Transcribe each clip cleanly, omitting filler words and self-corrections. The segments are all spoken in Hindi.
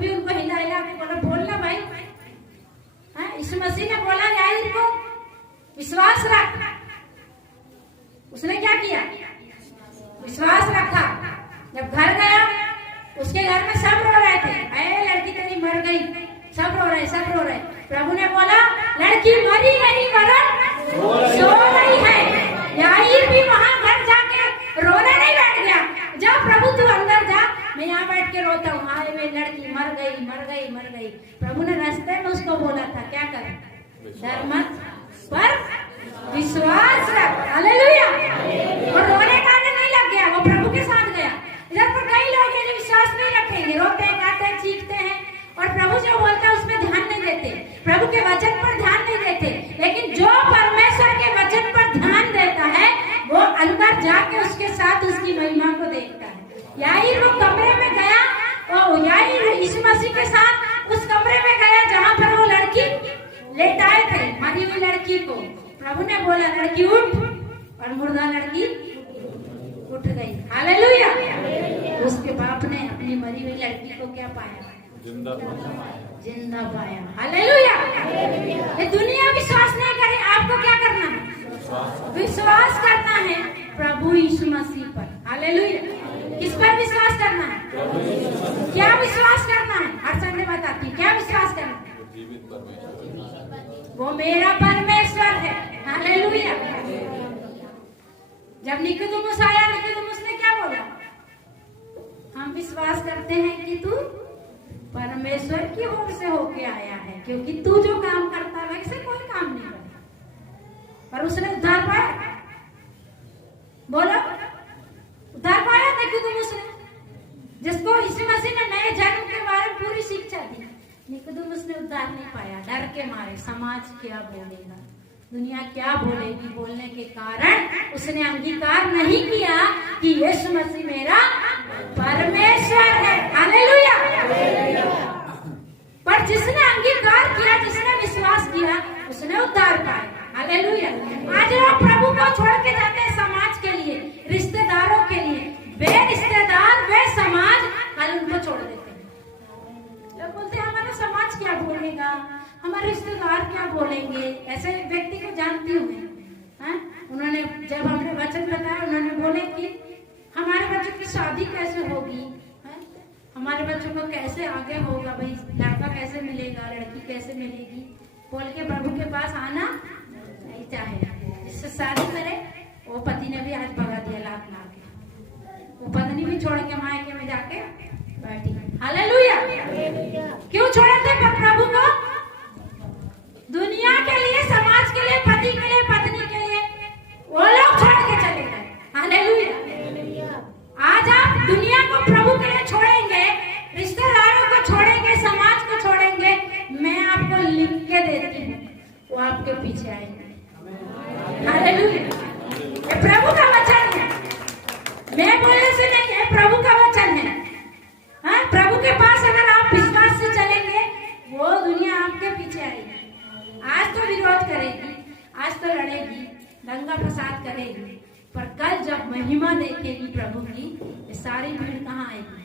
भी उनको हिला हिला के बोला, बोलना भाई। यीशु मसीह ने बोला याईर को विश्वास रख। उसने क्या किया? विश्वास रखा। जब घर गया, उसके घर में सब रो रहे थे, अरे लड़की तेरी मर गई, सब रो रहे, सब रो रहे। प्रभु ने बोला लड़की मरी नहीं, मरण सो रही है। याईर भी वहां घर जाके रोने नहीं बैठ गया। जा प्रभु तू अंदर जा, मैं यहाँ बैठ के रोता हूँ, अरे मेरी लड़की मर गई, मर गई, मर गई। प्रभु ने रास्ते में उसको बोला था क्या कर, डर मत पर विश्वास रख। हालेलुया। और रोने का नहीं लग गया, वो प्रभु के साथ गया। इधर पर कई लोग हैं जो विश्वास नहीं रखेंगे, रोते हैं, गाते हैं, चीखते हैं और प्रभु जो बोलता है उसमें ध्यान नहीं देते, प्रभु के वचन पर ध्यान नहीं देते। लेकिन जो परमेश्वर के वचन पर ध्यान देता है वो अंदर जाके उसके साथ उसकी महिमा को देखता है। याईर वो कमरे में गया, वो याईर यीशु मसीह के साथ उस कमरे में गया जहाँ पर वो लड़की लेटाए थे, मरी हुई लड़की को। प्रभु ने बोला लड़की उठ, और मुर्दा लड़की उठ गई। हालेलुया। उसके बाप ने अपनी मरी हुई लड़की को क्या पाया? जिंदा पाया। हालेलुया। ये दुनिया विश्वास नहीं करे, आपको क्या करना है? विश्वास करना है प्रभु यीशु मसीह पर। हालेलुया। किस पर विश्वास करना है? क्या विश्वास करना है? हर संडे बताती हूँ, क्या विश्वास करना है? वो मेरा परमेश्वर है। हालेलुया। जब निकोदेमुस आया, निकोदेमुस ने क्या बोला? हम विश्वास करते हैं कि तू परमेश्वर की ओर से होके आया है, क्योंकि तू जो काम करता है वैसे कोई काम नहीं करता। पर उसने उद्धार पाया। बोलो, उद्धार पाया निकोदेमुस ने, जिसको यीशु मसीह ने नए जन्म के बारे में पूरी शिक्षा दी। निकोदेमुस ने उद्धार नहीं पाया, डर के मारे, समाज क्या बोलेगा, दुनिया क्या बोलेगी बोलने के कारण उसने अंगीकार नहीं किया कि यीशु मसीह मेरा परमेश्वर है। हालेलुया। पर जिसने अंगीकार किया, जिसने विश्वास किया, उसने उद्धार पाया। हालेलुया। आज लोग प्रभु को छोड़ के जाते हैं समाज के लिए, रिश्तेदारों के लिए। वे रिश्तेदार, वे समाज कल उनको छोड़ देते हैं। लोग बोलते हैं हमारा समाज क्या बोलेगा, हमारे रिश्तेदार क्या बोलेंगे। ऐसे व्यक्ति को जानती हूँ मैं। उन्होंने जब हमने वचन बताया, उन्होंने बोले कि हमारे बच्चों की शादी कैसे होगी, हमारे बच्चों को कैसे आगे होगा, भाई लड़का कैसे मिलेगा, लड़की कैसे मिलेगी, बोल के प्रभु के पास आना नहीं चाहे। जिससे शादी करे वो पति ने भी आज भगा दिया लात मार के, वो पत्नी भी छोड़ के मायके में जाके बैठी। हालेलुया। क्यों छोड़े थे प्रभु को? दुनिया के लिए, समाज के लिए, पति के लिए, पत्नी के लिए वो लोग छोड़ के चले गए। हालेलुया। आज आप दुनिया को प्रभु के लिए छोड़ेंगे, रिश्तेदारों को छोड़ेंगे, समाज को छोड़ेंगे, मैं आपको लिख के देती हूँ, वो आपके पीछे आएंगे। हालेलुया। ये प्रभु का वचन है, मैं बोलने से नहीं है, प्रभु का वचन है। प्रभु के पास अगर आप विश्वास से चलेंगे, वो दुनिया आपके पीछे आएगी। आज तो विरोध करेगी, आज तो लड़ेगी, दंगा फसाद करेगी, पर कल जब महिमा देखेगी प्रभु की, ये सारी भीड़ कहाँ आएगी?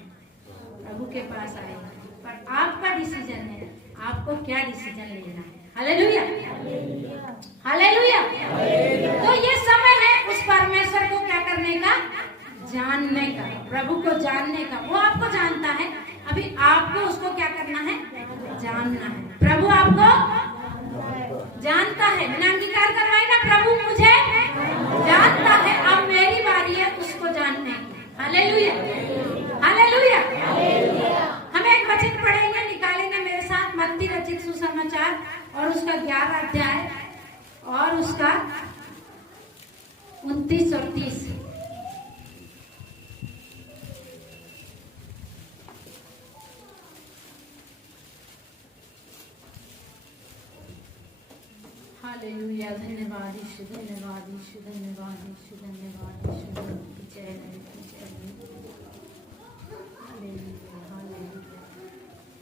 प्रभु के पास आएगी। पर आपका डिसीजन है, आपको क्या डिसीजन लेना है। हालेलुया। हालेलुया। तो ये समय है उस परमेश्वर को क्या करने का? जानने का, प्रभु को जानने का। वो आपको जानता है, अभी आपको उसको क्या करना है? जानना है। प्रभु आपको जानता है, बिना अंगीकार करवाए ना, प्रभु मुझे जानता है, अब मेरी बारी है उसको जानने की। हालेलुया। हालेलुया। हम एक वचन पढ़ेंगे, निकालेंगे मेरे साथ, मत्ती रचित सुसमाचार और उसका 11 अध्याय और उसका 29 और 30। हालेलुया। धन्यवाद यीशु, धन्यवाद यीशु, धन्यवाद यीशु, धन्यवाद यीशु। जय हालेलुया। हालेलुया।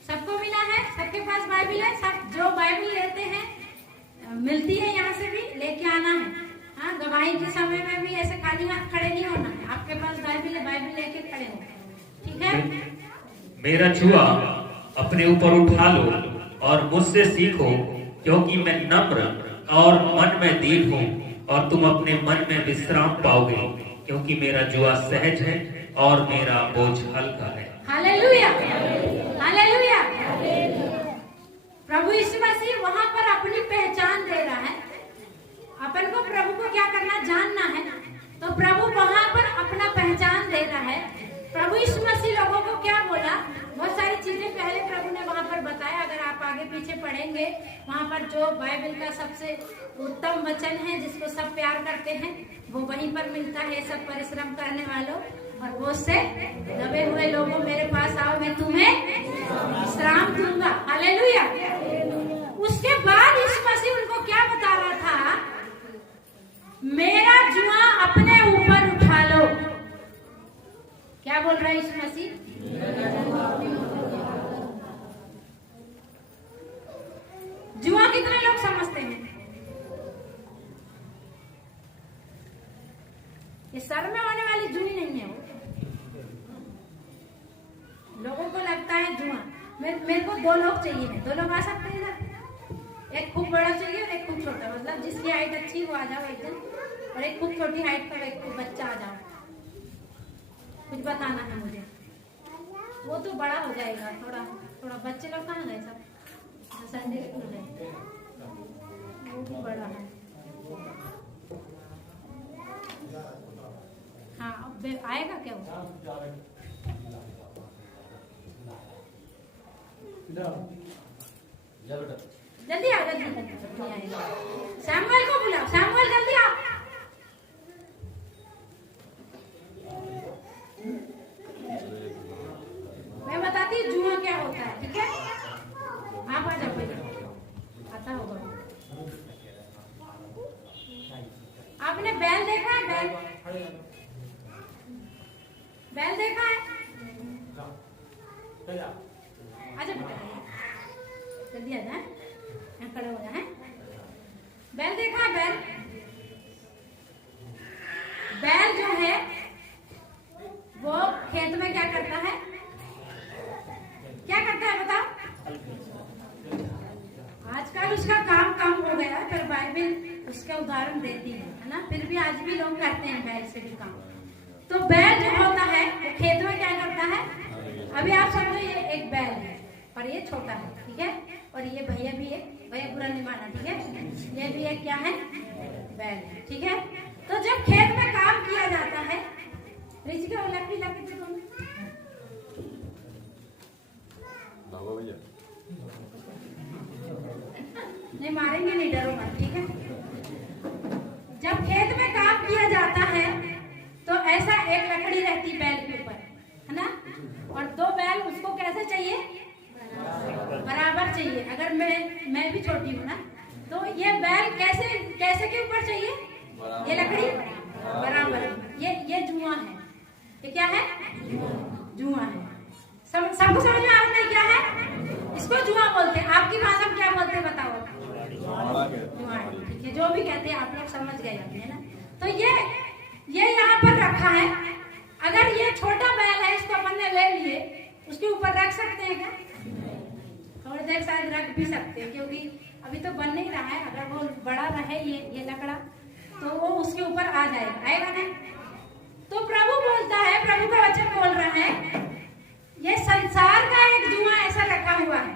सबको मिला है? सबके पास बाइबल है? सब जो बाइबल लेते हैं, मिलती है यहाँ से भी लेके आना है। हाँ, गवाही के समय में भी ऐसे खाली हाथ खड़े नहीं होना है। आपके पास बाइबल है, बाइबल लेके खड़े हो, ठीक है? मेरा छुआ अपने ऊपर उठा लो और मुझसे सीखो, क्योंकि मैं नम्र और मन में दीन हूँ, और तुम अपने मन में विश्राम पाओगे, क्योंकि मेरा जुआ सहज है और मेरा बोझ हल्का है। Hallelujah, hallelujah. प्रभु यीशु मसीह वहां पर अपनी पहचान दे रहा है। अपन को प्रभु को क्या करना, जानना है। तो प्रभु वहां पर अपना पहचान दे रहा है। प्रभु यीशु मसीह लोगों को क्या बोला, बहुत सारी चीजें पहले प्रभु ने वहां पर बताया। अगर आप आगे पीछे पढ़ेंगे, वहां पर जो बाइबल का सबसे उत्तम वचन है जिसको सब प्यार करते हैं, वो वहीं पर मिलता है। सब परिश्रम करने वालों और बोझ से दबे हुए लोगों, मेरे पास आओ, मैं तुम्हें विश्राम दूंगा। हालेलुया। उसके बाद यीशु मसीह उनको क्या बता रहा था, मेरा जुआ अपने ऊपर उठा लो। क्या बोल रहा है यीशु मसीह? जुआ कितने लोग समझते हैं? ये सर में होने वाली जुई नहीं है। वो लोगों को लगता है जुआ। मेरे को 2 लोग चाहिए, 2 लोग आ सकते हैं इधर। एक खूब बड़ा चाहिए और एक खूब छोटा, मतलब जिसकी हाइट अच्छी वो आ जाओ एक दिन, और एक खूब छोटी हाइट का एक बच्चा आ जाओ। कुछ बताना है मुझे। वो तो बड़ा हो जाएगा थोड़ा थोड़ा। बच्चे लोग कहाँ गए सब? संडे स्कूल गए, वो भी बड़ा है। हाँ, अब आएगा क्या वो? जल्दी आ, जल्दी आएगा। सैमुअल को बुलाओ, सैमुअल जल्दी आओ। मैं बताती हूँ जुआ क्या होता है, ठीक है? आप आ जाओ, आता होगा। आपने बैल देखा है? बैल देखा है? आजा बेटा, जल्दी आ जाए, यहाँ खड़े हो जाए। बैल देखा है? बैल जो है वो खेत में क्या करता है? क्या करता है बताओ? आजकल उसका काम कम हो गया, पर बाइबल उसका उदाहरण देती है ना। फिर भी आज भी लोग करते हैं बैल से भी काम। तो बैल जो होता है वो खेत में क्या करता है? अभी आप समझो ये एक बैल है और ये छोटा है, ठीक है? और ये भैया भी है, भैया बुरा नहीं माना, ठीक है? ये भी एक क्या है? बैल है, ठीक है? तो जब खेत में काम किया जाता है, रिच के लकड़ी लकड़ी तो नहीं मारेंगे, नहीं, डरो मत, ठीक है? जब खेत में काम किया जाता है तो ऐसा एक लकड़ी रहती बैल के ऊपर, है ना? और 2 बैल उसको कैसे चाहिए? बराबर चाहिए। अगर मैं भी छोटी हूँ ना, तो ये बैल कैसे के ऊपर चाहिए? ये लकड़ी बराबर। ये जुआ है। ये क्या है? जुआ है। सबको समझ में आता है क्या है? इसको जुआ बोलते हैं। आपकी भाषा में क्या बोलते हैं बताओ? जुआ, ठीक है? जो भी कहते हैं आप लोग समझ गए, है ना? तो ये यहाँ पर रखा है। अगर ये छोटा बैल है, इसको अपन ने ले लिए, उसके ऊपर रख सकते हैं क्या? थोड़ी देर शायद रख भी सकते हैं, क्योंकि अभी तो बन नहीं रहा है। अगर वो बड़ा रहे ये लकड़ा, तो वो उसके ऊपर आ जाएगा, आएगा ना? तो प्रभु बोलता है, प्रभु का वचन बोल रहा है, ये संसार का एक जुआ ऐसा रखा हुआ है।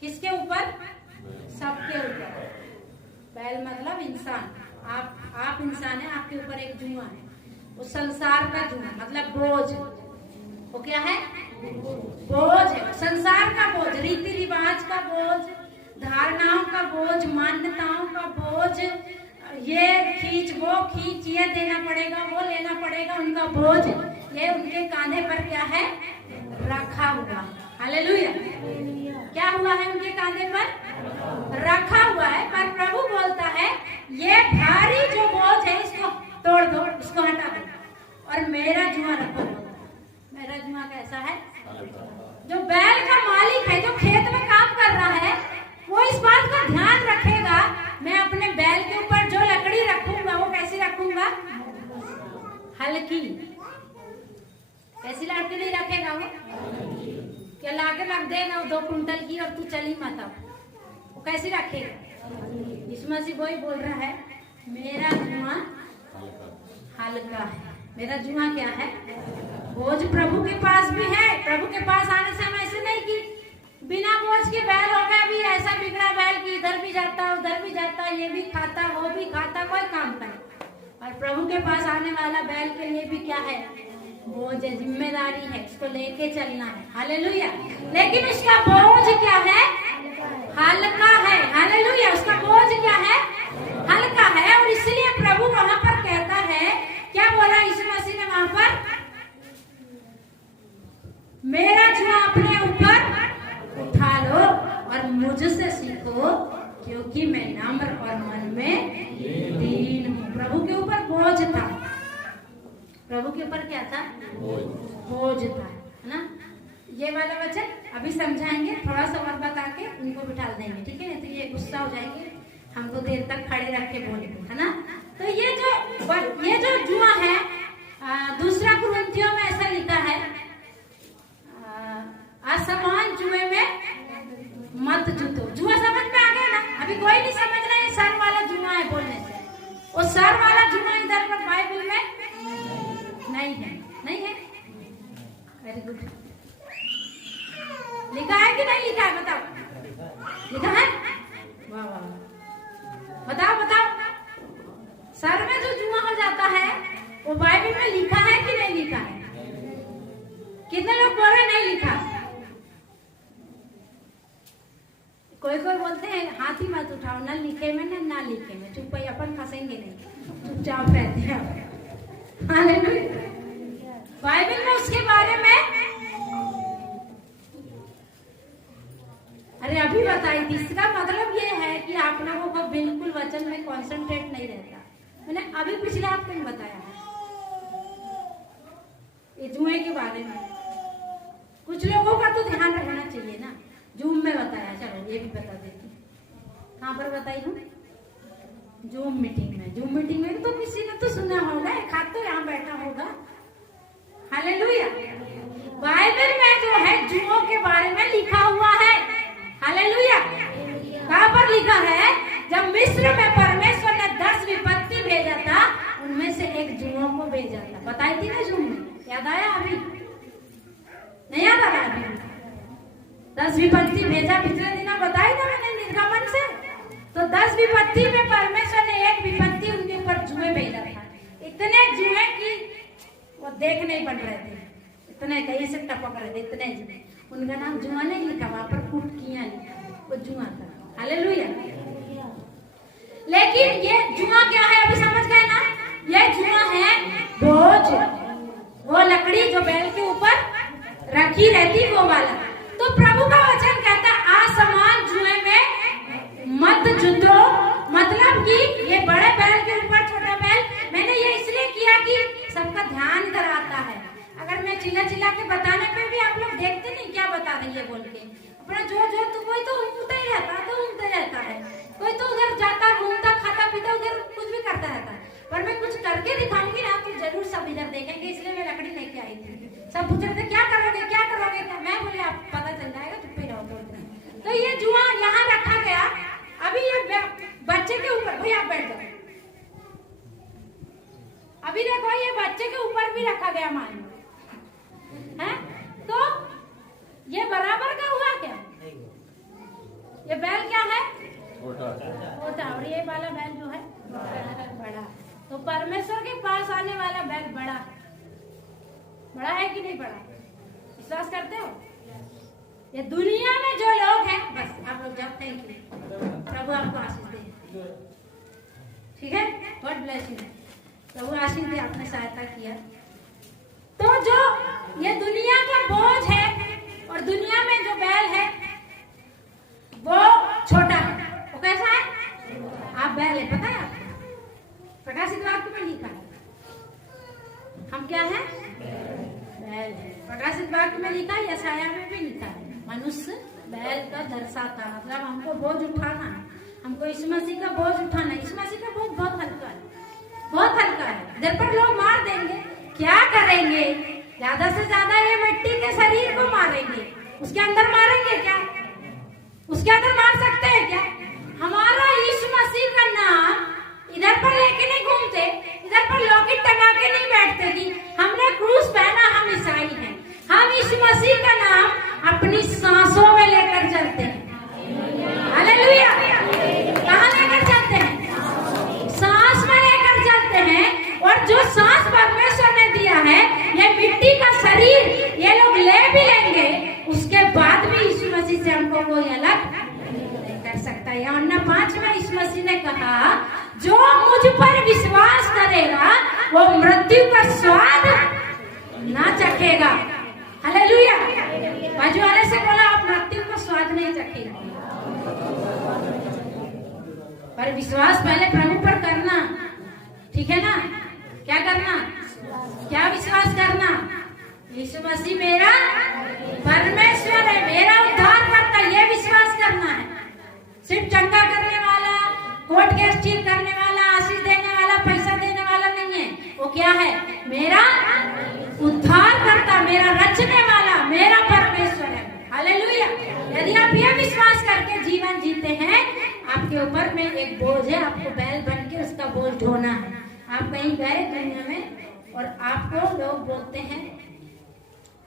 किसके ऊपर? सबके ऊपर। बैल मतलब इंसान। आप इंसान है, आपके ऊपर एक जुआ है। वो संसार का जुआ मतलब बोझ। वो क्या है? बोझ है। संसार का बोझ, रीति रिवाज का बोझ, धारणाओं का बोझ, मान्यताओं का बोझ, ये खींच वो खींच, ये देना पड़ेगा वो लेना पड़ेगा, उनका बोझ ये उनके कांधे पर क्या है? रखा हुआ। हालेलुया। क्या हुआ है? उनके कांधे पर रखा हुआ है। पर प्रभु बोलता है ये भारी जो बोझ है इसको तोड़ दो, इसको हटा दो, और मेरा जुआ रखो। मेरा जुआ कैसा है? जो बैल का मालिक है, जो खेत में काम कर रहा है, वो इस बात का ध्यान रखेगा, मैं अपने बैल के ऊपर जो लकड़ी रखूंगा वो कैसी रखूंगा? हल्की। कैसी लकड़ी रखेगा वो? क्या लाके रख दे ना 2 कुंटल की और तू चली मत, अब वो कैसी रखेगा? यीशु मसीह वही बोल रहा है, मेरा जुआ हल्का है। मेरा जुआ क्या है? बोझ प्रभु के पास भी है। प्रभु के पास आने से हम ऐसे नहीं कि बिना बोझ के बैल हो गया, भी ऐसा बिगड़ा बैल कि इधर भी जाता उधर भी जाता, ये भी खाता वो भी खाता, कोई काम नहीं। और प्रभु के पास आने वाला बैल के लिए भी क्या है? बोझ है, जिम्मेदारी है, उसको लेके चलना है। हालेलुया। लेकिन उसका बोझ क्या है? हल्का है। हालेलुया। उसका बोझ क्या है? हल्का है। और इसलिए प्रभु वहां पर कहता है, क्या बोला यीशु मसीह ने वहां पर? मेरा जुआ अपने ऊपर उठा लो और मुझसे सीखो, क्योंकि मैं नम्र और मन में दीन हूँ। प्रभु के ऊपर बोझ था। प्रभु के ऊपर क्या था? बोझ था, है ना? ये वाला वचन अभी समझाएंगे, थोड़ा सा और बता के उनको बिठा देंगे, ठीक है? तो ये गुस्सा हो जाएंगे, हमको देर तक खड़े रख के बोलेंगे, है ना? तो ये जो जुआ है, 2 कुरिन्थियों में ऐसा लिखा है, असमान जुए में मत जुतो। जुआ समझ में आ गया ना? अभी कोई नहीं समझ रहा है सर वाला जुआ है बोलने से। वो सर वाला जुआ इधर पर बाइबल में नहीं है। नहीं है? Very good. लिखा है कि नहीं लिखा है? बताओ। लिखा है? वाह वाह। बताओ बताओ। सर में जो जुआ हो जाता है वो बाइबल में लिखा है कि नहीं लिखा है? कितने लोग बोल रहे नहीं लिखा? कोई कोई बोलते हैं हाथ ही मत उठाओ, ना लिखे में ना लिखे में, चुप ही अपन फंसेंगे नहीं, चुपचाप रहते हैं। हालेलुया। बाइबल में उसके बारे में अरे अभी बताई थी। इसका मतलब ये है कि आप लोगों को बिल्कुल वचन में कंसंट्रेट नहीं रहता। मैंने अभी पिछले हफ्ते में बताया है ये जुए के बारे में। कुछ लोगों का तो ध्यान रखना चाहिए ना। जूम में बताया, चलो ये भी बता देती। कहाँ पर बताई हूँ? जूम मीटिंग में। जूम मीटिंग में तो किसी ने तो सुना होगा, एक हाथ तो यहाँ बैठा होगा। हालेलुया। बाइबल में जो है जुओं के बारे में लिखा हुआ है। हालेलुया। कहाँ पर लिखा है? जब मिस्र में परमेश्वर ने 10 विपत्ति भेजा था, उनमें से एक जुओं को भेजा था। बताई थी ना जूम में? याद आया? अभी नहीं याद आ रहा? अभी 10 विपत्ति भेजा, पिछले दिनों बताई था मैंने निर्गमन से। तो 10 विपत्ति में परमेश्वर ने एक विपत्ति उनके ऊपर जुए भेजा था। इतने जुए कि वो देख नहीं पड़ रहे थे, इतने कहीं से टपक रहे थे, इतने जुए। उनका नाम जुआ नहीं लिखा, वहां पर कुटकियां लिखा, वो जुआ था। हालेलुया। लेकिन ये जुआ क्या है अभी समझ गए ना? ये जुआ है बोझ, वो लकड़ी जो बैल के ऊपर रखी रहती, वो वाला। तो प्रभु का वचन कहता आसमान जुए में मत जुतो। मतलब कि ये बड़े बैल के ऊपर छोटा बैल। मैंने ये इसलिए किया कि सबका ध्यान इधर आता है। अगर मैं चिल्ला चिल्ला के बताने पे भी आप लोग देखते नहीं क्या बता रही है बोल के, अपना जो तो कोई तो घूमता ही रहता है, कोई तो उधर जाता घूमता खाता पीता उधर कुछ भी करता रहता है। पर मैं कुछ करके दिखाऊंगी ना तो जरूर सब इधर देखेंगे, इसलिए मैं लकड़ी लेके आई थी। सब पूछ रहे थे क्या करोगे क्या करोगे, मैं बोले आप पता चल जाएगा, चुप ही रहो बोलते हैं। तो ये जुआ यहाँ रखा गया। अभी ये बच्चे के ऊपर, भैया आप बैठ जाओ। अभी देखो ये बच्चे के ऊपर भी रखा गया मान लो है, तो ये बराबर का हुआ क्या? ये बैल क्या है? छोटा। और ये वाला बैल जो है बड़ा। तो परमेश्वर के पास आने वाला बैल बड़ा है कि नहीं बड़ा? विश्वास करते हो? ये दुनिया में जो लोग हैं, बस आप लोग जब थैंक यू, प्रभु आपको आशीष दे, ठीक है? God bless you. प्रभु आशीष दे, आपने सहायता किया। तो जो ये दुनिया का बोझ है और दुनिया में जो बैल है वो छोटा है। वो कैसा है? आप बैल है, पता है आपको? प्रकाशित वाक्य में लिखा है हम क्या है? बैल है। प्रकाशित वाक्य में लिखा है, यशाया में भी लिखा है, मनुष्य बैल का दर्शाता। मतलब हमको बोझ उठाना है, हमको यीशु मसीह का बोझ उठाना है। यीशु मसीह का बोझ बहुत हल्का है, बहुत हल्का है। जब पर लोग मार देंगे क्या करेंगे? ज्यादा से ज्यादा ये मिट्टी के शरीर को मारेंगे, उसके अंदर मारेंगे क्या? उसके अंदर मार सकते हैं क्या? हमारा यीशु मसीह का नाम इधर पर लेके नहीं घूमते, इधर पर लॉकेट टंगा के नहीं बैठते कि हमने क्रूस पहना, हम ईसाई हैं। हम यीशु मसीह का नाम अपनी सांसों में लेकर चलते हैं। हालेलुया। कहाँ लेकर चलते हैं? सांस में लेकर चलते हैं। और जो सांस परमेश्वर ने दिया है, ये मिट्टी का शरीर ये लोग ले भी लेंगे, उसके बाद भी यीशु मसीह से हमको कोई अलग नहीं कर सकता। यूहन्ना 5 में यीशु मसीह ने कहा, जो मुझ पर विश्वास करेगा वो मृत्यु का स्वाद ना चखेगा। हालेलुया। बाजू वाले से बोला, आप मृत्यु का स्वाद नहीं चखेगा। पर विश्वास पहले प्रभु पर करना, ठीक है ना? क्या करना? क्या विश्वास करना? यीशु मसीह मेरा परमेश्वर है, मेरा उद्धार करता, ये विश्वास करना है। सिर्फ चंगा करने वाला, कोर्ट केस ठीक करने वाला, आशीष देने वाला, पैसा देने वाला नहीं है। वो क्या है? मेरा उद्धार करता, मेरा रचने वाला, मेरा परमेश्वर है। हालेलुया। यदि आप ये विश्वास करके जीवन जीते हैं, आपके ऊपर में एक बोझ है, आपको बैल बन के उसका बोझ ढोना है। आप कहीं गए दुनिया में और आपको लोग बोलते हैं,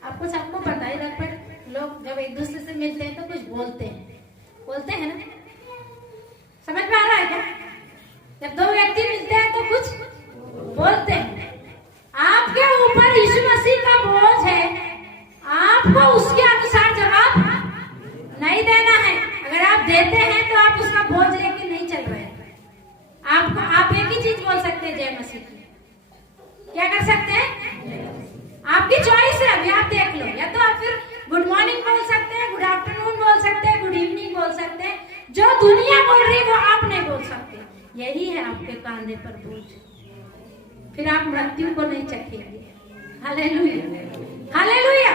आपको सबको पता है, इधर पर लोग जब एक दूसरे से मिलते हैं तो कुछ बोलते हैं ना? समझ में आ रहा है क्या? जब दो व्यक्ति मिलते हैं तो कुछ बोलते हैं। आपके ऊपर यीशु मसीह का बोझ है, आपको उसके अनुसार जवाब नहीं देना है। अगर आप देते हैं तो आप उसका बोझ लेके नहीं चल रहे हैं। आप एक ही चीज बोल सकते हैं, जय मसीह की। क्या कर सकते हैं? आपकी चॉइस है। अभी आप देख लो, या तो आप फिर गुड मॉर्निंग बोल सकते हैं, गुड आफ्टरनून बोल सकते हैं, गुड इवनिंग बोल सकते हैं। जो दुनिया बोल रही है वो आप नहीं बोल सकते। यही है आपके कांधे पर बोझ। फिर आप मृत्यु को नहीं चखेंगे। Hallelujah, hallelujah.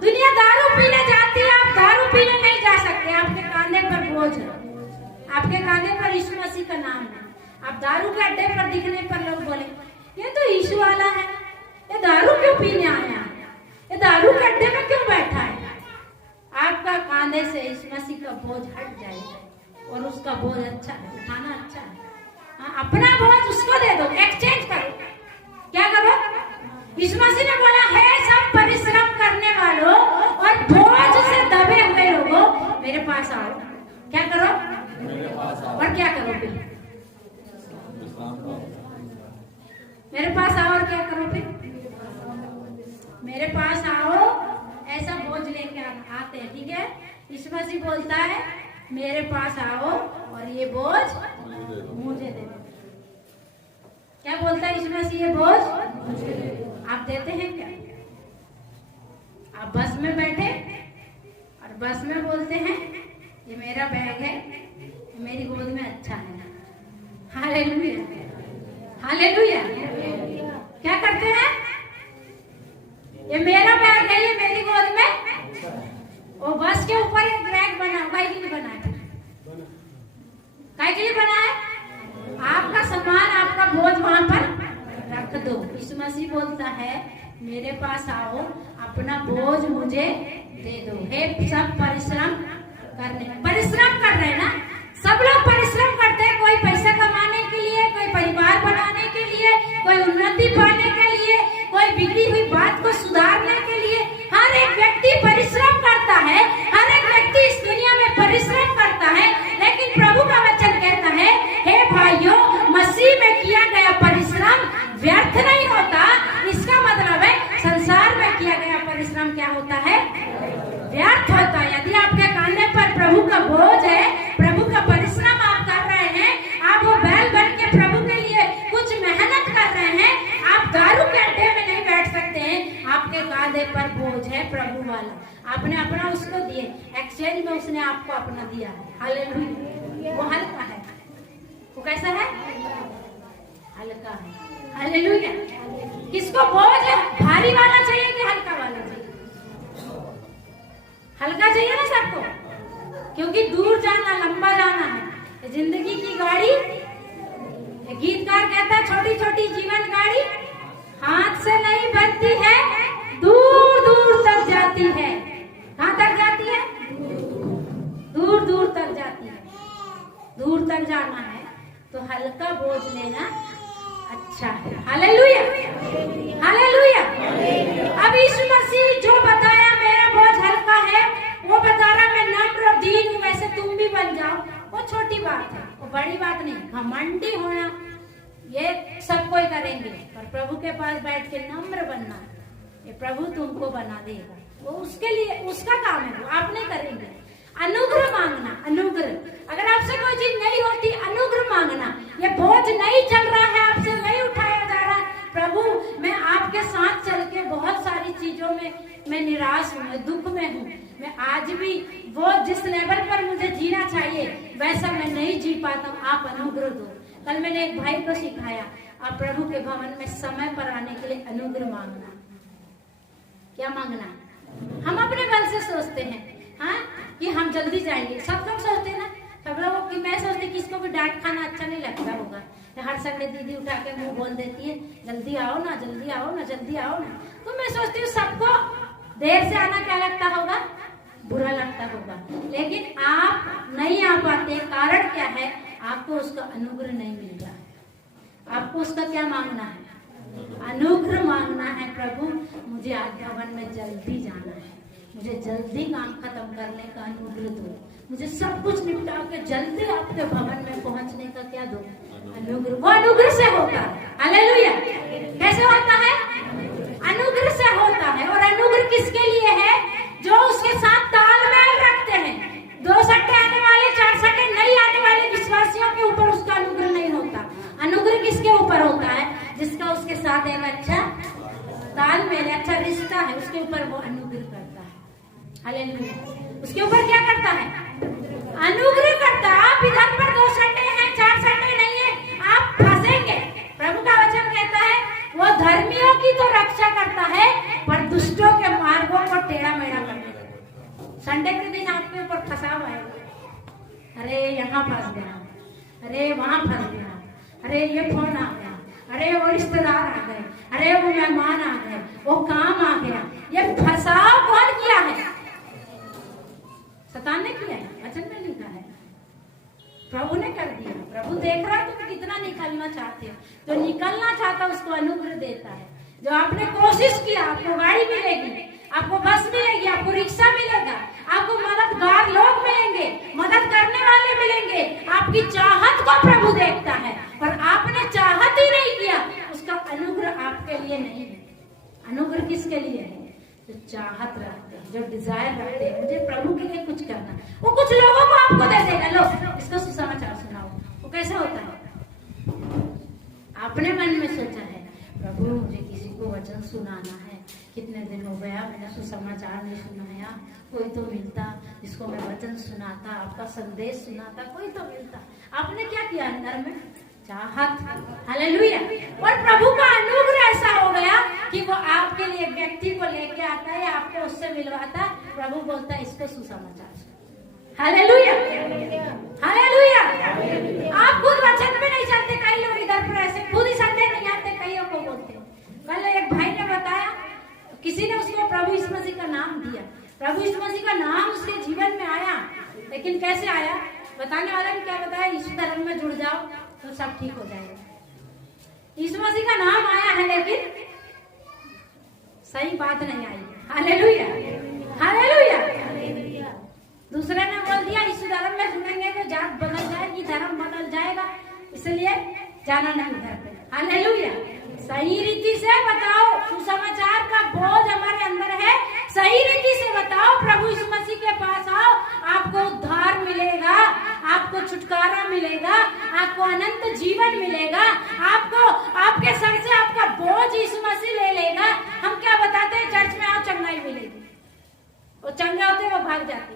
दुनिया दारू पीने जाती है, आप दारू पीने नहीं जा सकते। आपके कांधे पर बोझ है, आपके कांधे पर यीशु मसीह का नाम है। आप दारू के अड्डे पर दिखने पर लोग बोले, ये तो यीशु वाला है, ये दारू क्यों पीने आया, ये दारू के अड्डे में क्यों बैठा है? आपका कांधे से यीशु मसीह का बोझ हट जाएगा और उसका बोझ अच्छा है, उठाना अच्छा है। अपना बोझ उसको दे दो, एक्सचेंज करो। क्या करो? यीशु मसीह ने बोला है, सब परिश्रम करने वालों और बोझ से दबे हुए लोगों मेरे पास आओ। क्या करो? और क्या करो फिर? मेरे पास आओ और क्या करो फिर? मेरे पास आओ, ऐसा बोझ लेके आते हैं, ठीक है? यीशु मसीह बोलता है, मेरे पास आओ और ये बोझ मुझे दे दो। क्या बोलता है यीशु मसीह? ये बोझ आप देते हैं क्या? आप बस में बैठे और बस में बोलते हैं, ये मेरा बैग है, मेरी गोद में अच्छा है। Hallelujah, hallelujah. क्या करते हैं? ये मेरा बैग है, ये मेरी गोद में। वो बस के ऊपर एक बैग बना, काहे के लिए बना है? काहे के लिए बना है? आपका सामान, आपका बोझ वहां पर रख दो। यीशु मसीह बोलता है, मेरे पास आओ, अपना बोझ मुझे दे दो। हे सब परिश्रम कर रहे हैं ना? सब लोग परिश्रम करते हैं, कोई पैसा कमाने के लिए, कोई परिवार बनाने के लिए, कोई उन्नति पाने के लिए, कोई बिगड़ी हुई बात को सुधारने के लिए। हर एक व्यक्ति परिश्रम करता है, हर एक व्यक्ति इस दुनिया में परिश्रम करता है। लेकिन प्रभु का वचन कहता है, हे भाइयों, मसीह में किया गया परिश्रम व्यर्थ नहीं होता। इसका मतलब है संसार में किया गया परिश्रम क्या होता है? व्यर्थ होता है। यदि आपके कांधे पर प्रभु का बोझ है, प्रभु का परिश्रम आप कर रहे हैं, आप वो बैल बन के प्रभु के लिए कुछ मेहनत कर रहे हैं, आप दारू के अड्डे में नहीं बैठ सकते हैं। आपके कांधे पर बोझ है प्रभु वाला, आपने अपना उसको दिए, एक्सचेंज में उसने आपको अपना दिया है। हालेलुया। वो हल्का है। वो कैसा है? हल्का है। हालेलुया। किसको बोझ है? भारी वाला चाहिए कि हल्का वाला चाहिए? हल्का चाहिए ना सबको, क्योंकि दूर जाना, लंबा जाना है। जिंदगी की गाड़ी, गीतकार कहता है, छोटी छोटी जीवन गाड़ी हाथ से नहीं बनती है, दूर दूर तक जाती है। तक जाना है तो हल्का बोझ लेना अच्छा है। Hallelujah, hallelujah. अब यीशु मसीह जो बताया मेरा बोझ हल्का है, वो बता रहा मैं नम्र और दीन हूँ, वैसे तुम भी बन जाओ। वो छोटी बात है, वो बड़ी बात नहीं। घमंडी होना ये सब कोई करेंगे, पर प्रभु के पास बैठ के नम्र बनना ये प्रभु तुमको बना देगा। वो उसके लिए उसका काम है, वो आप नहीं करेंगे। अनुग्रह मांगना, अनुग्रह। अगर आपसे कोई चीज नहीं होती, अनुग्रह मांगना। ये बोझ नहीं चल रहा है, आपसे नहीं उठाया जा रहा, प्रभु मैं आपके साथ चल के बहुत सारी चीजों में मैं निराश हूँ, मैं दुख में हूँ, मैं आज भी वो जिस लेवल पर मुझे जीना चाहिए वैसा मैं नहीं जी पाता हूँ, आप अनुग्रह दो। कल मैंने एक भाई को सिखाया, आप प्रभु के भवन में समय पर आने के लिए अनुग्रह मांगना। क्या मांगना? हम अपने बल से सोचते हैं हाँ कि हम जल्दी जाएंगे, सब लोग सोचते हैं ना, सब लोग कि मैं सोचती किसको भी डांट खाना अच्छा नहीं लगता होगा। हर संडे दीदी उठा के मुंह बोल देती है जल्दी आओ ना, जल्दी आओ ना, जल्दी आओ ना। तो मैं सोचती हूँ सबको देर से आना क्या लगता होगा? बुरा लगता होगा। लेकिन आप नहीं आ पाते, कारण क्या है? आपको उसका अनुग्रह नहीं मिल रहा है। आपको उसका क्या मांगना है? अनुग्रह मांगना है। प्रभु मुझे आज भवन में जल्दी जाना है, मुझे जल्दी काम खत्म करने का अनुग्रह दो, मुझे सब कुछ निपटा के जल्दी आपके भवन में पहुंचने का क्या दो? अनुग्रह। वो अनुग्रह से होता है। हालेलुया। कैसे होता है? अनुग्रह से होता है। और अनुग्रह किसके लिए है? जो उसके साथ तालमेल रखते हैं। 2 संडे आने वाले, 4 संडे नहीं आने वाले विश्वासियों के ऊपर उसका अनुग्रह नहीं होता। अनुग्रह किसके ऊपर होता है? जिसका उसके साथ एक अच्छा तालमेल, अच्छा रिश्ता है, उसके ऊपर वो अनुग्रह करता है। हालेलुया। उसके ऊपर क्या करता है? अनुग्रह करता है। आप इधर पर 2 संडे हैं, 4 संडे नहीं है, आप फंसेंगे। प्रभु का वचन कहता है वो धर्मियों की तो रक्षा करता है पर दुष्टों के मार्गों को टेढ़ा मेढ़ा कर देता। संडे के दिन आपके ऊपर फंसाव आएगा, अरे यहाँ फंस गया, अरे वहां फंस गया, अरे ये फोन आ गया, अरे वो रिश्तेदार आ गए, अरे वो मेहमान आ गए, वो काम आ गया। ये फंसाव कौन किया है? शैतान ने किया है। वचन में लिखा है प्रभु ने कर दिया। प्रभु देख रहा है तुम कितना निकलना चाहते हो। जो निकलना चाहता उसको अनुग्रह देता है। जो आपने कोशिश किया, आपको गाड़ी मिलेगी, आपको बस मिलेगी, आपको रिक्शा मिलेगा, आपको मददगार लोग मिलेंगे, मदद करने वाले मिलेंगे। आपकी चाहत को प्रभु देखता है, पर आपने चाहत ही नहीं किया, उसका अनुग्रह आपके लिए नहीं है। अनुग्रह किसके लिए है? जो चाहत रखते हैं, जो डिजायर रखते हैं, मुझे प्रभु के लिए कुछ करना। वो कुछ लोगों को आपको दे देगा, लो इसको सुसमाचार सुनाओ। वो कैसे होता है? आपने मन में सोचा है प्रभु मुझे किसी को वचन सुनाना है, कितने दिन हो गया मैंने सुसमाचार नहीं सुनाया, कोई तो मिलता जिसको मैं वचन सुनाता, आपका संदेश सुनाता, कोई तो मिलता। आपने क्या किया? अंदर में चाहत। हालेलुया। और प्रभु का अनुग्रह ऐसा हो गया कि वो आपके लिए व्यक्ति को लेके आता है, आपको उससे मिलवाता। प्रभु बोलता है इसको सुसमाचार। Hallelujah, hallelujah. आप खुद वचन में नहीं चलते, कई लोग इधर पर ऐसे खुद ही संडे नहीं आते, कईयों को बोलते। कल एक भाई ने बताया, किसी ने उसको प्रभु यीशु मसीह का नाम दिया। प्रभु यीशु मसीह का नाम उसके जीवन में आया, लेकिन कैसे आया? बताने वाला ने क्या बताया? यीशु धर्म में जुड़ जाओ तो सब ठीक हो जाएगा। यीशु मसीह का नाम आया है लेकिन सही बात नहीं आई। Hallelujah, hallelujah. दूसरे ने बोल दिया यीशु धर्म में जुड़ेंगे तो जात बदल जाएगी, धर्म बदल जाएगा, इसलिए जाना नहीं घर पे। हालेलुया। सही रीति से बताओ, सुसमाचार का बोझ हमारे अंदर है, सही रीति से बताओ, प्रभु यीशु मसीह के पास आओ, आपको उद्धार मिलेगा, आपको छुटकारा मिलेगा, आपको अनंत जीवन मिलेगा, आपको आपके सर से आपका बोझ यीशु मसीह ले लेगा। हम क्या बताते हैं? चर्च में आओ चंगाई मिलेगी। वो चंगे होते वो भाग जाते।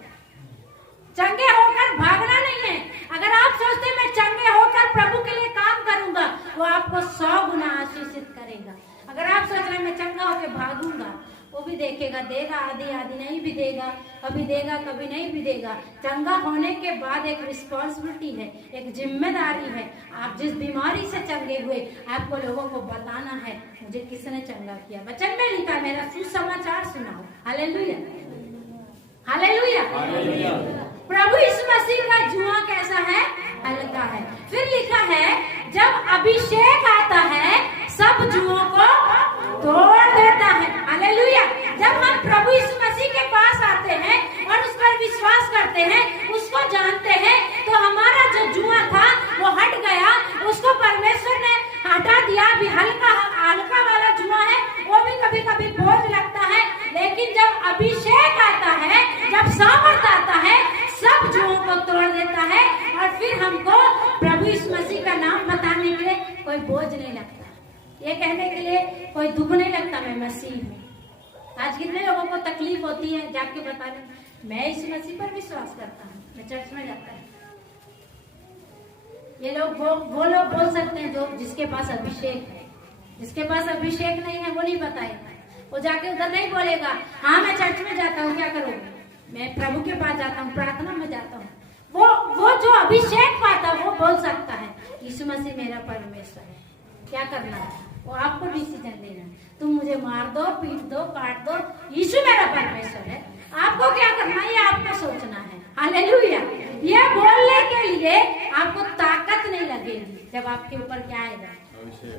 चंगे होकर भागना नहीं है। अगर आप सोचते मैं चंगे होकर प्रभु के लिए काम करूंगा, वो आपको 100 गुना आशीषित करेगा। अगर आप सोच रहे मैं चंगा होकर भागूंगा, वो भी देखेगा, देगा आधी आधी, नहीं भी देगा, कभी देगा कभी नहीं भी देगा। चंगा होने के बाद एक रिस्पॉन्सिबिलिटी है, एक जिम्मेदारी है। आप जिस बीमारी से चंगे हुए, आपको लोगों को बताना है मुझे किसने चंगा किया। वचन में लिखा मेरा सुसमाचार सुनाओ। Hallelujah, hallelujah. प्रभु यीशु मसीह का जुआ कैसा है? हल्का है। फिर लिखा है जब अभिषेक आता है सब जुओं को तोड़ देता है। हालेलुया। जब हम प्रभु यीशु मसीह के पास आते हैं और उस पर विश्वास करते हैं, उसको जानते हैं, तो हमारा जो जुआ था वो हट गया, उसको परमेश्वर ने हटा दिया। अभी हल्का हल्का वाला जुआ है, वो भी कभी कभी बोझ लगता है, लेकिन जब अभिषेक आता है, जब सामर्थ आता है, सब जुओं को तोड़ देता है और फिर हमको प्रभु यीशु मसीह का नाम बताने के लिए कोई बोझ नहीं लगता, ये कहने के लिए कोई दुख नहीं लगता मैं मसीह में। आज कितने लोगों को तकलीफ होती है जाके बताने, मैं इस मसीह पर विश्वास करता हूँ, मैं चर्च में जाता हूँ। ये लोग वो लोग बोल सकते हैं जो जिसके पास अभिषेक है। जिसके पास अभिषेक नहीं है वो नहीं बताएगा, वो जाके उधर नहीं बोलेगा हाँ मैं चर्च में जाता हूँ, क्या करोगे, मैं प्रभु के पास जाता हूँ, प्रार्थना में जाता हूँ। वो जो अभिषेक पाता है वो बोल सकता है यीशु मसीह मेरा परमेश्वर है, क्या करना है वो आपको डिसीजन लेना है। तुम मुझे मार दो, पीट दो, काट दो, यीशु मेरा परमेश्वर है, आपको क्या करना है ये आपको सोचना है। हालेलुया। ये बोलने के लिए आपको ताकत नहीं लगेगी जब आपके ऊपर क्या आएगा,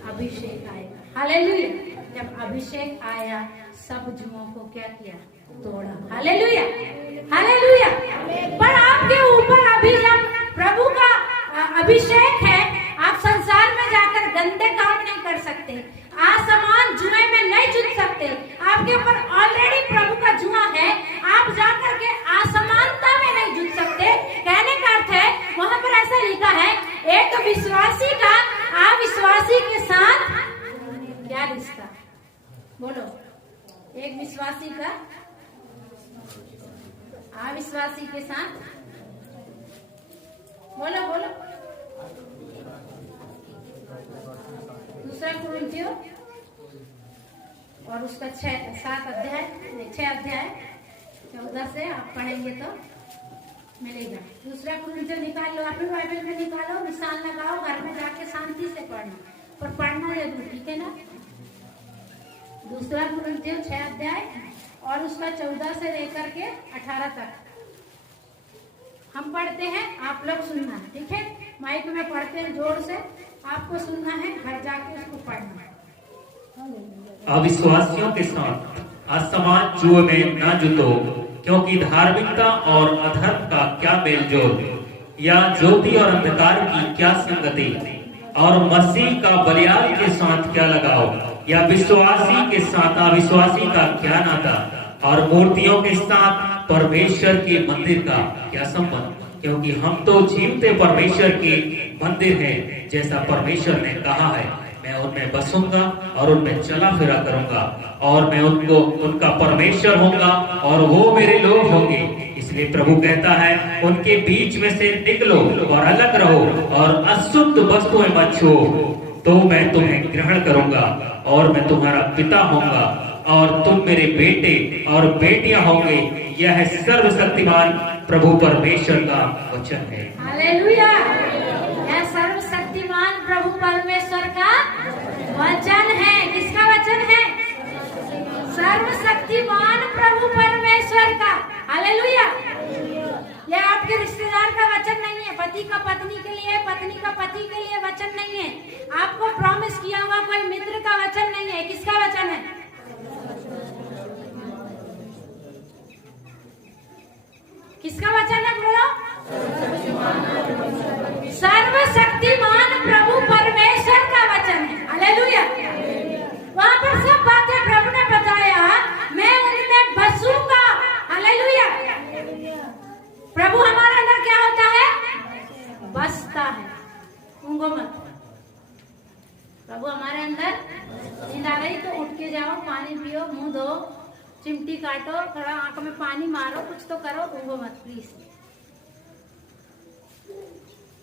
अभिषेक आएगा। हालेलुया। जब अभिषेक आया सब जुओं को क्या किया, तोड़ा। Hallelujah, hallelujah. पर आपके ऊपर अभी जब प्रभु का अभिषेक है, आप संसार में जाकर गंदे काम नहीं कर सकते, आसमान जुए में नहीं जुट सकते, आपके ऊपर ऑलरेडी प्रभु का जुआ है, आप जाकर के आसमानता में नहीं जुट सकते। कहने का अर्थ है वहाँ पर ऐसा लिखा है एक विश्वासी का अविश्वासी के साथ क्या रिश्ता, बोलो, एक विश्वासी का अविश्वासी के साथ, बोलो बोलो, दूसरा कुरिन्थियों और उसका 6 अध्याय 14 से आप पढ़ेंगे तो मिलेगा। दूसरा कुरिन्थियों निकाल लो, अपने बाइबल में निकालो, निशान लगाओ, घर में जाके शांति से पढ़ना, पर पढ़ना जरूर, ठीक है ना। दूसरा कुरिन्थियों 6 अध्याय और उसका 14 से लेकर के 18 तक हम पढ़ते हैं, आप लोग सुनना, ठीक है। माइक में पढ़ते हैं जोर से, आपको सुनना है, घर जाके उसको पढ़ना। अविश्वासियों के साथ असमान जुए में न जुटो, क्योंकि धार्मिकता और अधर्म का क्या मेलजोल, या ज्योति और अंधकार की क्या संगति, और मसीह का बलियाल के साथ क्या लगाओ, या विश्वासी के साथ अविश्वासी का क्या नाता, और मूर्तियों के साथ परमेश्वर के मंदिर का क्या संबंध, क्योंकि हम तो जीवते परमेश्वर के मंदिर हैं, जैसा परमेश्वर ने कहा है, मैं उनमें बसूंगा और उनमें चला फिरा करूंगा, और मैं उनका परमेश्वर होऊंगा और वो मेरे लोग होंगे। इसलिए प्रभु कहता है उनके बीच में से निकलो और अलग रहो और अशुद्ध वस्तुएं मत छुओ, तो मैं तुम्हें ग्रहण करूंगा और मैं तुम्हारा पिता होऊंगा और तुम मेरे बेटे और बेटियां होंगे। यह सर्वशक्तिमान प्रभु परमेश्वर का वचन है। हालेलुया। यह सर्वशक्तिमान प्रभु परमेश्वर का वचन है। किसका वचन है? सर्वशक्तिमान प्रभु परमेश्वर का। हालेलुया। यह आपके रिश्तेदार का वचन नहीं है, पति का पत्नी के लिए, पत्नी का पति के लिए वचन नहीं है, आपको प्रॉमिस किया हुआ कोई मित्र का वचन नहीं है। किसका वचन है? किसका वचन है? बोलो। सर्वशक्तिमान प्रभु परमेश्वर का वचन है। हालेलुया। वहाँ पर सब बातें प्रभु ने बताया, मैं उनमें बसूंगा। हालेलुया। प्रभु हमारे अंदर क्या होता है? बसता है। ऊँगो मत। प्रभु हमारे अंदर, नींद आ रही तो उठ के जाओ, पानी पियो, मुंह धो, चिमटी काटो, थोड़ा आंख में पानी मारो, कुछ तो करो, ऊँगो मत प्लीज।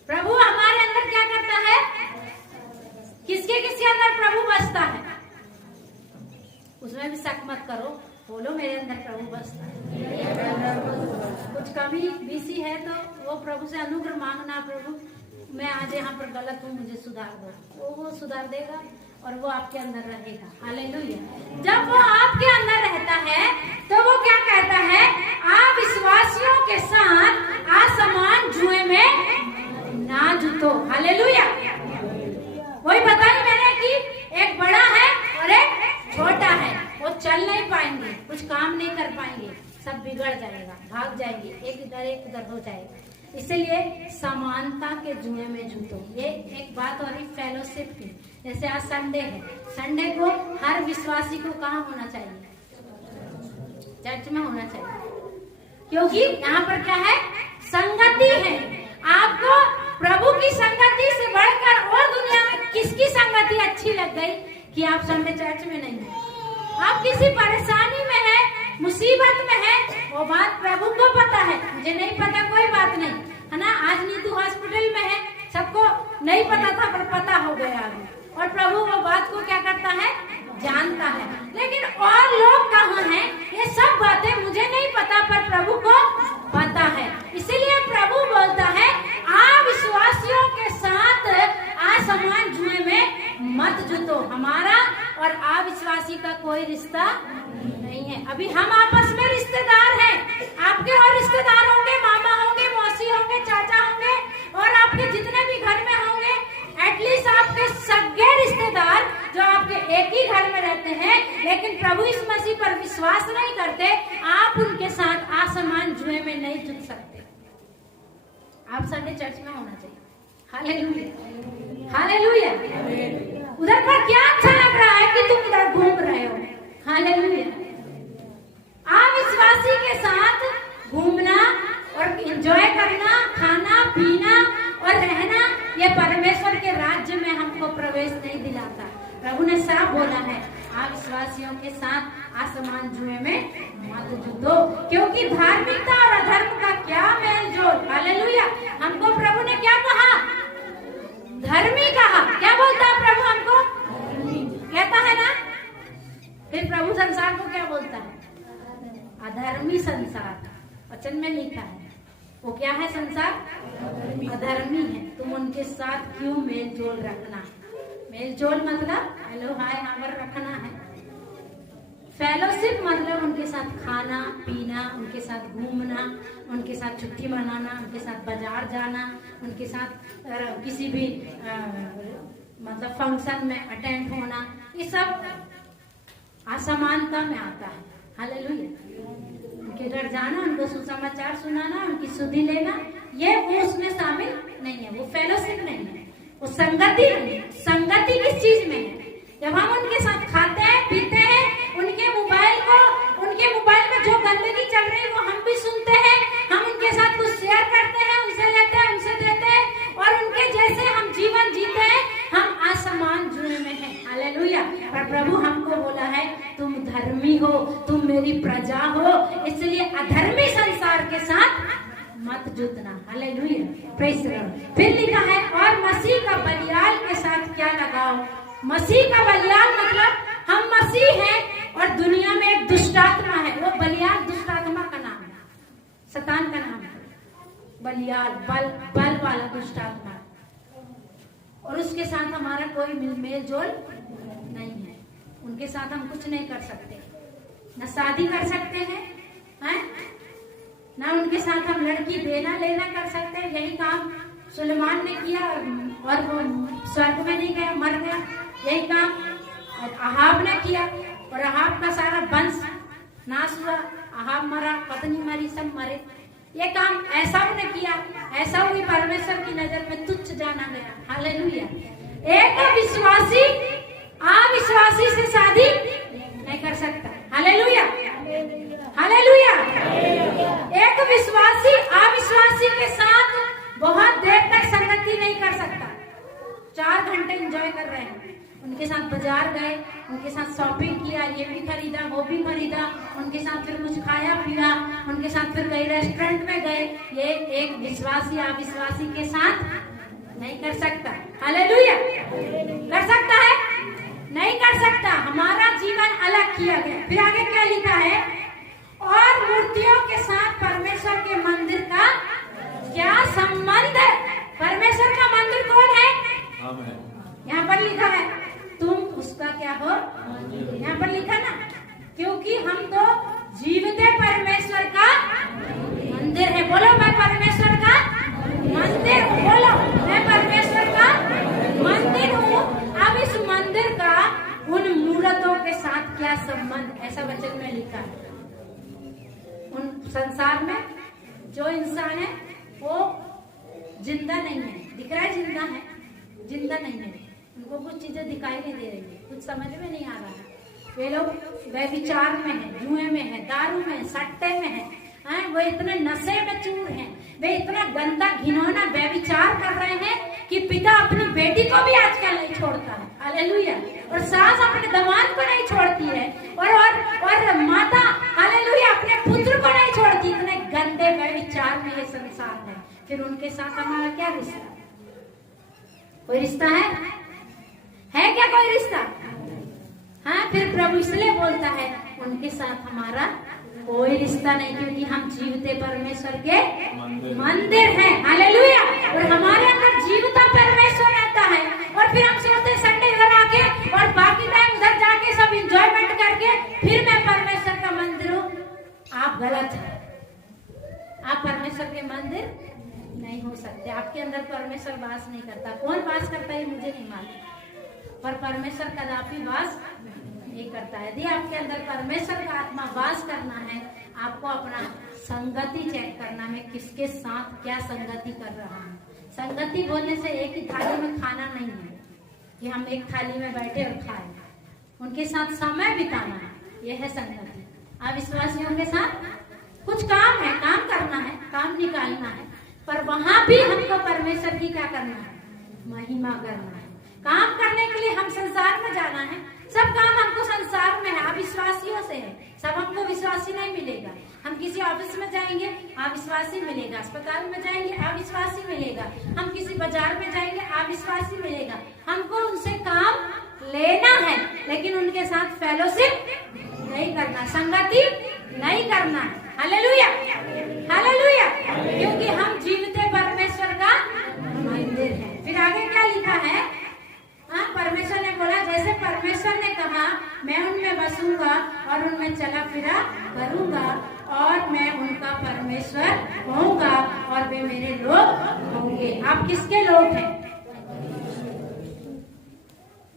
प्रभु हमारे अंदर क्या करता है? किसके किसके अंदर प्रभु बसता है? उसमें भी शक मत करो, बोलो मेरे अंदर प्रभु बसता है। कुछ कमी बीसी है तो वो प्रभु से अनुग्रह मांगना, प्रभु मैं आज यहाँ पर गलत हूँ, मुझे सुधार दो। वो सुधार देगा और वो आपके अंदर रहेगा। हालेलुया। जब वो आपके अंदर रहता है तो वो क्या कहता है? आप विश्वासियों के साथ असमान जुए में ना सब बिगड़ जाएगा, भाग जाएंगे, एक इधर हो जाएगा। इसलिए समानता के जुए में जुटो। ये एक बात और फेलोशिप की, जैसे आज संडे है, संडे को हर विश्वासी को कहाँ होना चाहिए? चर्च में होना चाहिए, क्योंकि यहाँ पर क्या है? संगति है। आपको प्रभु की संगति से बढ़कर और दुनिया में किसकी संगति अच्छी लग गई कि आप संडे चर्च में नहीं है? आप किसी परेशानी में है, मुसीबत में है, वो बात प्रभु को पता है, मुझे नहीं पता, कोई बात नहीं, है ना। आज नीतू हॉस्पिटल में है, सबको नहीं पता था पर पता हो गया अभी, और प्रभु वो बात को क्या करता है? जानता है। लेकिन और लोग कहाँ हैं? ये सब बातें मुझे नहीं पता पर प्रभु को पता है। इसीलिए प्रभु बोलता है अविश्वासियों के साथ असमान जुए में मत जुटो। हमारा और अविश्वासी का कोई रिश्ता नहीं है। अभी हम आपस में रिश्तेदार हैं, आपके और रिश्तेदार होंगे, मामा होंगे, मौसी होंगे, चाचा होंगे, और आपके जितने भी घर में होंगे, एटलीस्ट आपके सगे रिश्तेदार जो आपके एक ही घर में रहते हैं, लेकिन प्रभु इस मसीह पर विश्वास नहीं करते, आप उनके साथ असमान जुए में नहीं जुट सकते। आप संडे चर्च में होना चाहिए। Hallelujah, hallelujah. उधर पर क्या अच्छा लग रहा है कि तुम इधर घूम रहे हो? हालेलुया। अविश्वासी के साथ घूमना और एंजॉय करना, खाना पीना और रहना, ये परमेश्वर के राज्य में हमको प्रवेश नहीं दिलाता। प्रभु ने साफ बोला है अविश्वासियों के साथ असमान जुए में मत जुटो, क्योंकि धार्मिकता और अधर्म का क्या मेल जोल। हालेलुया। हमको प्रभु ने क्या कहा? धर्मी कहा। क्या बोलता है प्रभु हमको? कहता है ना। फिर प्रभु संसार को क्या बोलता है? अधर्मी संसार। वचन में लिखा है वो क्या है? संसार अधर्मी है, तुम उनके साथ क्यों मेल जोल रखना? मेल जोल मतलब हेलो हाय हावर रखना है। फेलोशिप मतलब उनके साथ खाना पीना, उनके साथ घूमना, उनके साथ छुट्टी मनाना, उनके साथ बाजार जाना, उनके साथ किसी भी मतलब फंक्शन में अटेंड होना, ये सब असमानता में आता है। हालेलुया। उनके घर जाना, उनको सुसमाचार सुनाना, उनकी सुधि लेना, ये वो उसमें शामिल नहीं है, वो फेलोशिप नहीं है, वो संगति नहीं है। संगति किस चीज में है? जब हम उनके साथ खाते हैं पीते हैं, उनके मोबाइल में जो गंदगी चल रही है वो हम भी सुनते हैं, हम उनके साथ कुछ शेयर करते हैं, उनसे लेते हैं, उनसे देते हैं, और उनके जैसे हम जीवन जीते हैं, हम असमान जुए में हैं। हालेलुया। पर प्रभु हमको बोला है तुम धर्मी हो, तुम मेरी प्रजा हो, इसलिए अधर्मी संसार के साथ मत जुटना। Hallelujah, praise the Lord. फिर लिखा है और मसीह का बलियाल के साथ क्या लगाओ? मसीह का बलियाल मतलब हम मसीह हैं और दुनिया में एक दुष्टात्मा है, वो बलियाल दुष्टात्मा का नाम है, शैतान का नाम है। बलियाल बल वाला दुष्टात्मा, और उसके साथ हमारा कोई मेल जोल नहीं है। उनके साथ हम कुछ नहीं कर सकते, न शादी कर सकते हैं, ना उनके साथ हम लड़की देना लेना कर सकते हैं। यही काम सुलेमान ने किया और वो स्वर्ग में नहीं गया, मर गया। यही काम अहाब ने किया और अहाब का सारा वंश नाश हुआ। अहाब मरा, पत्नी मरी, सब मरे। ये काम एसाव ने किया, एसाव भी परमेश्वर की नजर में तुच्छ जाना गया। हालेलुया। एक विश्वासी अविश्वासी से शादी नहीं कर सकता। Hallelujah, hallelujah. एक विश्वासी अविश्वासी के साथ बहुत देर तक संगति नहीं कर सकता। 4 घंटे एंजॉय कर रहे हैं, उनके साथ बाजार गए, उनके साथ शॉपिंग किया, ये भी खरीदा वो भी खरीदा, उनके साथ फिर कुछ खाया पिया, उनके साथ फिर गए रेस्टोरेंट में गए। ये एक विश्वासी अविश्वासी के साथ नहीं कर सकता। हालेलुया। कर सकता है? नहीं कर सकता। हमारा जीवन अलग किया गया। फिर आगे क्या लिखा है? और मूर्तियों के साथ परमेश्वर के मंदिर का क्या संबंध है? परमेश्वर का मंदिर कौन है? यहाँ पर लिखा है तुम उसका क्या हो? यहाँ पर लिखा ना, क्योंकि हम तो जीवते परमेश्वर का मंदिर है। बोलो मैं परमेश्वर का मंदिर हूँ। बोलो मैं परमेश्वर का मंदिर हूँ। अब इस मंदिर का उन मूर्तों के साथ क्या संबंध? ऐसा वचन में लिखा है। संसार में जो इंसान है वो जिंदा नहीं है। दिख रहा है जिंदा है, जिंदा नहीं है। उनको कुछ चीजें दिखाई नहीं दे रही है, कुछ समझ में नहीं आ रहा है। वे लोग व्यभिचार में है, जुए में है, दारू में है, सट्टे में है, वो इतने नशे में चूर हैं, वे इतना गंदा घिनौना व्यभिचार कर रहे हैं कि पिता अपनी बेटी को भी आजकल नहीं छोड़ता है। हालेलुया। और सास अपने दामाद को नहीं छोड़ती है, और माता हालेलुया अपने पुत्र को नहीं छोड़ती। इतने गंदे व्यभिचार में ये संसार है। फिर उनके साथ हमारा क्या रिश्ता? कोई रिश्ता है क्या कोई रिश्ता? हाँ, फिर प्रभु इसलिए बोलता है उनके साथ हमारा कोई रिश्ता नहीं, क्योंकि हम जीवते परमेश्वर के मंदिर हैं। हालेलुया। और हमारे अंदर जीवता परमेश्वर रहता है। और फिर हम सोचते संडे घर आके और बाकी टाइम उधर जाके सब एंजॉयमेंट करके फिर मैं परमेश्वर का मंदिर हूँ। आप गलत है। आप परमेश्वर के मंदिर नहीं हो सकते। आपके अंदर परमेश्वर वास नहीं करता। कौन वास करता है मुझे नहीं मालूम, पर परमेश्वर कदापि वास नहीं करता है। यदि आपके अंदर परमेश्वर का आत्मा वास करना है, आपको अपना संगति चेक करना है, किसके साथ क्या संगति कर रहा है। संगति बोलने से एक ही थाली में खाना नहीं है कि हम एक थाली में बैठे और खाए। उनके साथ समय बिताना है, यह है संगति। अविश्वासियों के साथ कुछ काम है, काम करना है, काम निकालना है, पर वहां भी हमको परमेश्वर की क्या करना है? महिमा करना है। काम करने के लिए हम संसार में जाना है। सब काम हमको संसार में है, अविश्वासियों से है। सब हमको विश्वासी नहीं मिलेगा। हम किसी ऑफिस में जाएंगे, अविश्वासी मिलेगा। अस्पताल में जाएंगे, अविश्वासी मिलेगा। हम किसी बाजार में जाएंगे, अविश्वासी मिलेगा। हमको उनसे काम लेना है, लेकिन उनके साथ फेलोशिप नहीं करना, संगति नहीं करना। Hallelujah, hallelujah. क्योंकि हम जीवते परमेश्वर का मंदिर है। फिर आगे क्या लिखा है? परमेश्वर ने बोला, जैसे परमेश्वर ने कहा मैं उनमें बसूंगा और उनमें चला फिरा करूंगा, और मैं उनका परमेश्वर होऊंगा और वे मेरे लोग होंगे। आप किसके लोग हैं?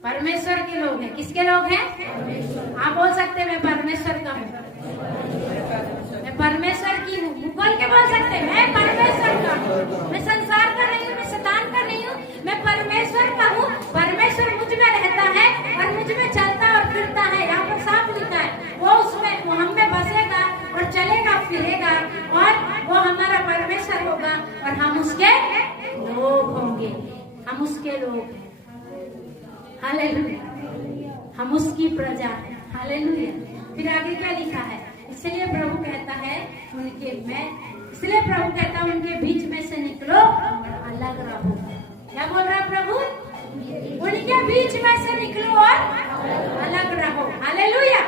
परमेश्वर के लोग हैं। किसके लोग हैं? आप बोल सकते हैं मैं परमेश्वर का हूँ, मैं परमेश्वर की हूँ। बोल के बोल सकते हैं मैं परमेश्वर का हूँ, मैं संसार का नहीं हूँ, मैं शैतान का नहीं हूँ, मैं परमेश्वर का हूँ। परमेश्वर मुझ में रहता है और मुझ में चलता और फिरता है। यहाँ पर साफ लिखा है वो उसमें, वो हम में बसेगा और चलेगा फिरेगा, और वो हमारा परमेश्वर होगा और हम उसके लोग होंगे। हम उसके लोग हैं। हालेलुया। हम उसकी प्रजा है। हालेलुया। फिर आगे क्या लिखा है? इसलिए प्रभु कहता है इसलिए प्रभु कहता है उनके बीच में से निकलो और अलग रहो। क्या बोल रहा है प्रभु? उनके बीच में से निकलो और अलग रहो। हालेलुया।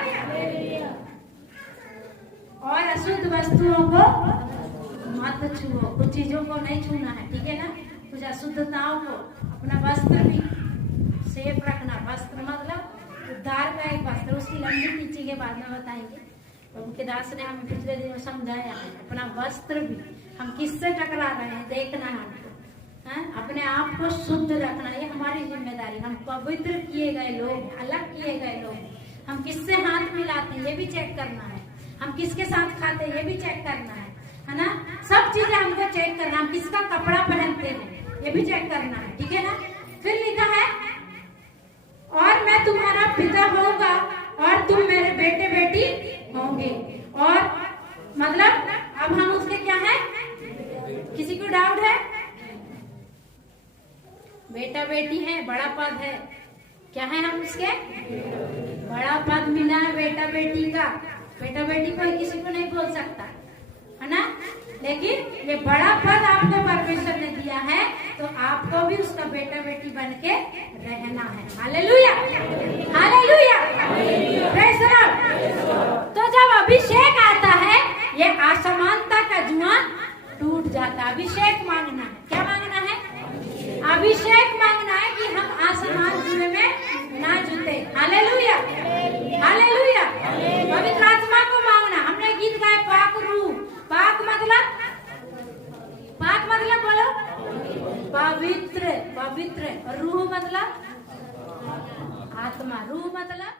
और अशुद्ध वस्तुओं को मत छुओ। कुछ चीजों को नहीं छूना है, ठीक है ना? कुछ अशुद्धताओं को, अपना वस्त्र भी सेफ रखना। वस्त्र मतलब उद्धार का एक वस्त्र, उसकी लंबी नीचे के बाद में बताएंगे। प्रभु के दास ने हमें पिछले दिनों समझाया है। अपना वस्त्र भी, हम किससे टकरा रहे हैं देखना है हमको, अपने आप को शुद्ध रखना, ये हमारी जिम्मेदारी। हम पवित्र किए गए लोग, अलग किए गए लोग। हम किससे हाथ मिलाते हैं ये भी चेक करना है। हम किसके साथ खाते हैं ये भी चेक करना है ना? सब चीजें हमको चेक करना। हम किसका कपड़ा पहनते हैं ये भी चेक करना है, ठीक है ना? फिर लिखा है और मैं तुम्हारा पिता होऊंगा और तुम मेरे बेटे बेटी होंगे। और मतलब अब हम उसके क्या है? किसी को डाउट है? बेटा बेटी है, बड़ा पद है। क्या है हम उसके? बड़ा पद मिला है बेटा बेटी का। बेटा बेटी कोई किसी को नहीं बोल सकता है ना? लेकिन ये बड़ा पद आपको परमेश्वर ने दिया है, तो आपको भी उसका बेटा बेटी बन के रहना है। Hallelujah, hallelujah, praise the Lord. तो जब अभिषेक आता है, ये असमानता का जुआ टूट जाता है। अभिषेक मांगना है। क्या मांगना है? अभिषेक मांगना है कि हम असमान जुए में ना जुटे। Hallelujah, hallelujah. पवित्र आत्मा को मांगना। हमने गीत गाए पाक रूह। पाक मतलब बोलो पवित्र, पवित्र। और रूह मतलब आत्मा। रूह मतलब